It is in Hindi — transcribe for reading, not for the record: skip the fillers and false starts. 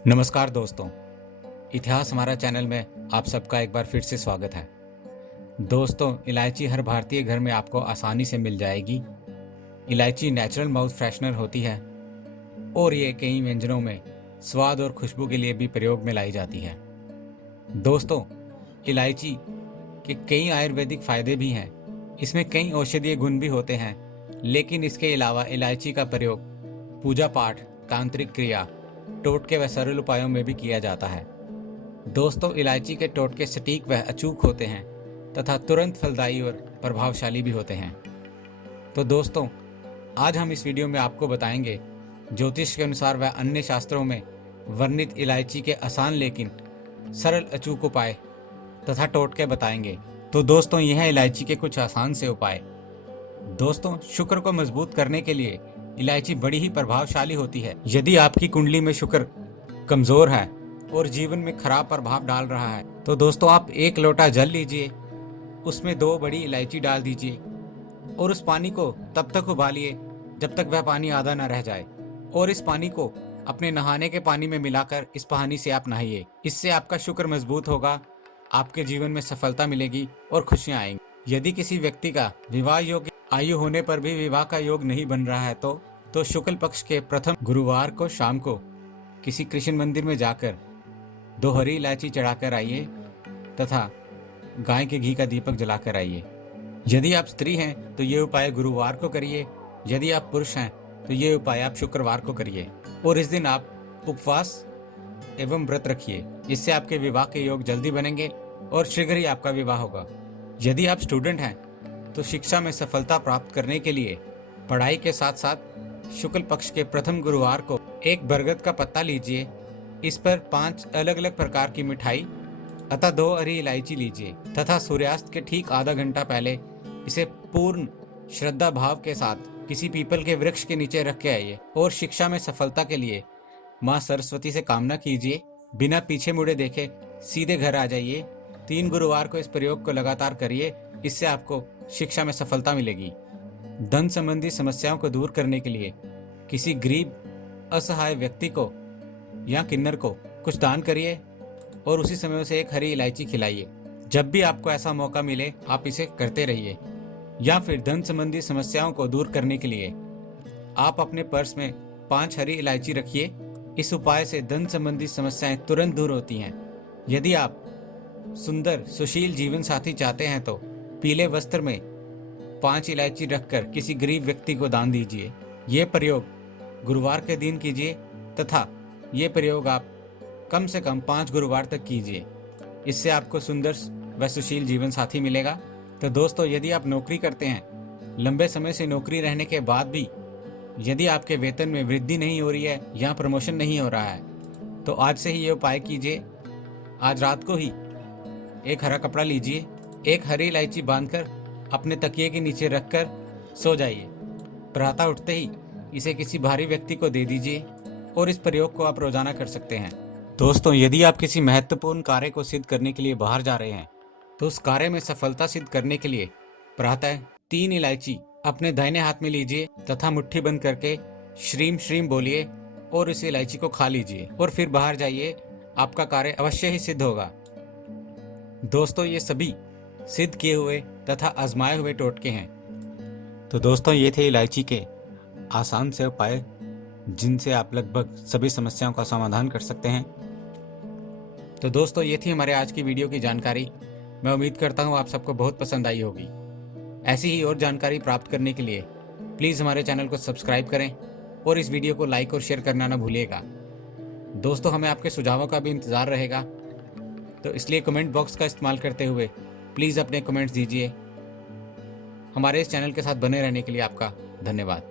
नमस्कार दोस्तों, इतिहास हमारा चैनल में आप सबका एक बार फिर से स्वागत है। दोस्तों, इलायची हर भारतीय घर में आपको आसानी से मिल जाएगी। इलायची नेचुरल माउथ फ्रेशनर होती है और ये कई व्यंजनों में स्वाद और खुशबू के लिए भी प्रयोग में लाई जाती है। दोस्तों, इलायची के कई आयुर्वेदिक फायदे भी हैं। इसमें कई औषधीय गुण भी होते हैं, लेकिन इसके अलावा इलायची का प्रयोग पूजा पाठ, तांत्रिक क्रिया, टोटके व सरल उपायों में भी किया जाता है। दोस्तों, इलायची के टोटके सटीक व अचूक होते हैं तथा तुरंत फलदायी और प्रभावशाली भी होते हैं। तो दोस्तों, आज हम इस वीडियो में आपको बताएंगे ज्योतिष के अनुसार व अन्य शास्त्रों में वर्णित इलायची के आसान लेकिन सरल अचूक उपाय तथा टोटके बताएंगे। तो दोस्तों, यह है इलायची के कुछ आसान से उपाय। दोस्तों, शुक्र को मजबूत करने के लिए इलायची बड़ी ही प्रभावशाली होती है। यदि आपकी कुंडली में शुक्र कमजोर है और जीवन में खराब प्रभाव डाल रहा है, तो दोस्तों आप 1 लोटा जल लीजिए, उसमें 2 बड़ी इलायची डाल दीजिए और उस पानी को तब तक उबालिए जब तक वह पानी आधा न रह जाए, और इस पानी को अपने नहाने के पानी में मिलाकर इस पानी से आप नहाइए। इससे आपका शुक्र मजबूत होगा, आपके जीवन में सफलता मिलेगी और खुशियां आएंगी। यदि किसी व्यक्ति का विवाह योग्य आयु होने पर भी विवाह का योग नहीं बन रहा है, तो शुक्ल पक्ष के प्रथम गुरुवार को शाम को किसी कृष्ण मंदिर में जाकर 2 हरी इलायची चढ़ाकर आइए तथा गाय के घी का दीपक जलाकर आइए। यदि आप स्त्री हैं तो ये उपाय गुरुवार को करिए, यदि आप पुरुष हैं तो ये उपाय आप शुक्रवार को करिए, और इस दिन आप उपवास एवं व्रत रखिए। इससे आपके विवाह के योग जल्दी बनेंगे और शीघ्र ही आपका विवाह होगा। यदि आप स्टूडेंट हैं तो शिक्षा में सफलता प्राप्त करने के लिए पढ़ाई के साथ साथ शुक्ल पक्ष के प्रथम गुरुवार को एक बरगद का पत्ता लीजिए, इस पर 5 अलग अलग प्रकार की मिठाई अतः 2 हरी इलायची लीजिए तथा सूर्यास्त के ठीक आधा घंटा पहले इसे पूर्ण श्रद्धा भाव के साथ किसी पीपल के वृक्ष के नीचे रख के आइए और शिक्षा में सफलता के लिए माँ सरस्वती से कामना कीजिए। बिना पीछे मुड़े देखे सीधे घर आ जाइए। 3 गुरुवार को इस प्रयोग को लगातार करिए, इससे आपको शिक्षा में सफलता मिलेगी। धन संबंधी समस्याओं को दूर करने के लिए किसी गरीब असहाय व्यक्ति को या किन्नर को कुछ दान करिए और उसी समय उसे 1 हरी इलायची खिलाइए। जब भी आपको ऐसा मौका मिले आप इसे करते रहिए। या फिर धन संबंधी समस्याओं को दूर करने के लिए आप अपने पर्स में 5 हरी इलायची रखिए। इस उपाय से धन संबंधी समस्याएं तुरंत दूर होती हैं। यदि आप सुंदर सुशील जीवन साथी चाहते हैं तो पीले वस्त्र में 5 इलायची रखकर किसी गरीब व्यक्ति को दान दीजिए। ये प्रयोग गुरुवार के दिन कीजिए तथा ये प्रयोग आप कम से कम 5 गुरुवार तक कीजिए। इससे आपको सुंदर व सुशील जीवन साथी मिलेगा। तो दोस्तों, यदि आप नौकरी करते हैं, लंबे समय से नौकरी रहने के बाद भी यदि आपके वेतन में वृद्धि नहीं हो रही है या प्रमोशन नहीं हो रहा है, तो आज से ही ये उपाय कीजिए। आज रात को ही एक हरा कपड़ा लीजिए, 1 हरी इलायची बांधकर अपने तकिए के नीचे रखकर सो जाइए। प्रातः उठते ही इसे किसी भारी व्यक्ति को दे दीजिए और इस प्रयोग को आप रोजाना कर सकते हैं। दोस्तों, यदि आप किसी महत्वपूर्ण कार्य को सिद्ध करने के लिए बाहर जा रहे हैं, तो उस कार्य में सफलता सिद्ध करने के लिए प्रातः 3 इलायची अपने दाहिने हाथ में लीजिए तथा मुट्ठी बंद करके श्रीम श्रीम बोलिए और इस इलायची को खा लीजिए और फिर बाहर जाइए। आपका कार्य अवश्य ही सिद्ध होगा। दोस्तों, ये सभी सिद्ध किए हुए तथा आजमाए हुए टोटके हैं। तो दोस्तों, ये थे इलायची के आसान से उपाय जिनसे आप लगभग सभी समस्याओं का समाधान कर सकते हैं। तो दोस्तों, ये थी हमारे आज की वीडियो की जानकारी। मैं उम्मीद करता हूँ आप सबको बहुत पसंद आई होगी। ऐसी ही और जानकारी प्राप्त करने के लिए प्लीज़ हमारे चैनल को सब्सक्राइब करें और इस वीडियो को लाइक और शेयर करना ना भूलिएगा। दोस्तों, हमें आपके सुझावों का भी इंतज़ार रहेगा, तो इसलिए कमेंट बॉक्स का इस्तेमाल करते हुए प्लीज़ अपने कमेंट्स दीजिए। हमारे इस चैनल के साथ बने रहने के लिए आपका धन्यवाद।